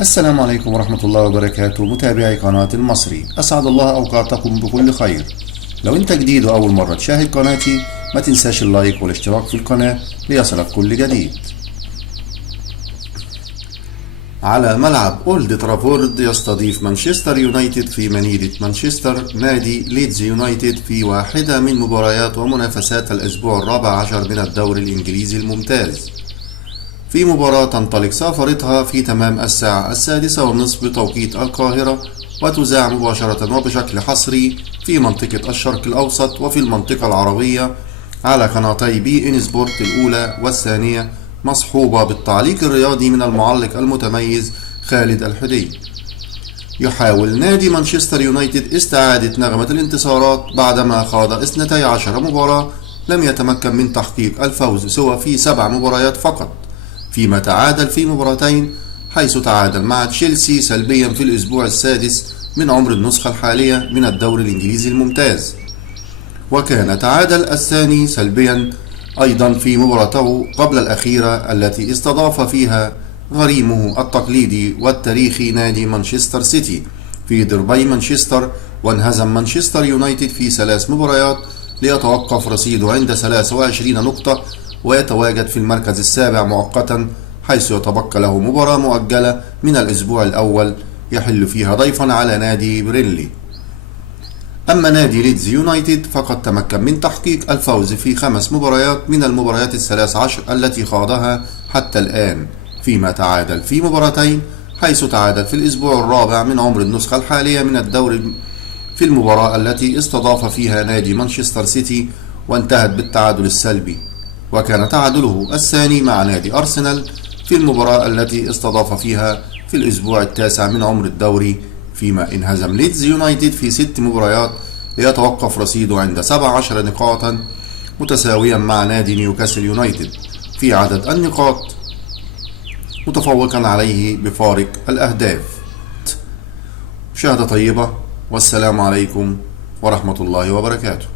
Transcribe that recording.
السلام عليكم ورحمة الله وبركاته، متابعي قناة المصري، أسعد الله أوقاتكم بكل خير. لو أنت جديد وأول مرة تشاهد قناتي ما تنساش اللايك والاشتراك في القناة ليصلك كل جديد. على ملعب أولد ترافورد يستضيف مانشستر يونايتد في مدينة مانشستر نادي ليدز يونايتد في واحدة من مباريات ومنافسات الأسبوع الرابع عشر من الدوري الإنجليزي الممتاز، في مباراة تنطلق صافرتها في تمام الساعة 6:30 بتوقيت القاهرة، وتذاع مباشرة وبشكل حصري في منطقة الشرق الأوسط وفي المنطقة العربية على قناتي بي إن سبورت الأولى والثانية، مصحوبة بالتعليق الرياضي من المعلق المتميز خالد الحدي. يحاول نادي مانشستر يونايتد استعادة نغمة الانتصارات بعدما خاض 12 مباراة لم يتمكن من تحقيق الفوز سوى في 7 مباريات فقط، فيما تعادل في مباراتين، حيث تعادل مع تشيلسي سلبيا في الأسبوع السادس من عمر النسخة الحالية من الدوري الإنجليزي الممتاز، وكان تعادل الثاني سلبيا أيضا في مباراته قبل الأخيرة التي استضاف فيها غريمه التقليدي والتاريخي نادي مانشستر سيتي في دربي مانشستر، وانهزم مانشستر يونايتد في 3 مباريات ليتوقف رصيده عند 23 نقطة ويتواجد في المركز السابع مؤقتا، حيث يتبقى له مباراة مؤجلة من الأسبوع الأول يحل فيها ضيفا على نادي برينلي. أما نادي ليدز يونايتد فقد تمكن من تحقيق الفوز في 5 مباريات من المباريات ال13 التي خاضها حتى الآن، فيما تعادل في مباراتين، حيث تعادل في الأسبوع الرابع من عمر النسخة الحالية من الدوري في المباراة التي استضاف فيها نادي مانشستر سيتي وانتهت بالتعادل السلبي، وكان تعادله الثاني مع نادي أرسنال في المباراة التي استضاف فيها في الأسبوع التاسع من عمر الدوري، فيما انهزم ليدز يونايتد في 6 مباريات ليتوقف رصيده عند 17 نقاطا متساويا مع نادي نيوكاسل يونايتد في عدد النقاط، متفوقا عليه بفارق الأهداف. مشاهدة طيبة، والسلام عليكم ورحمة الله وبركاته.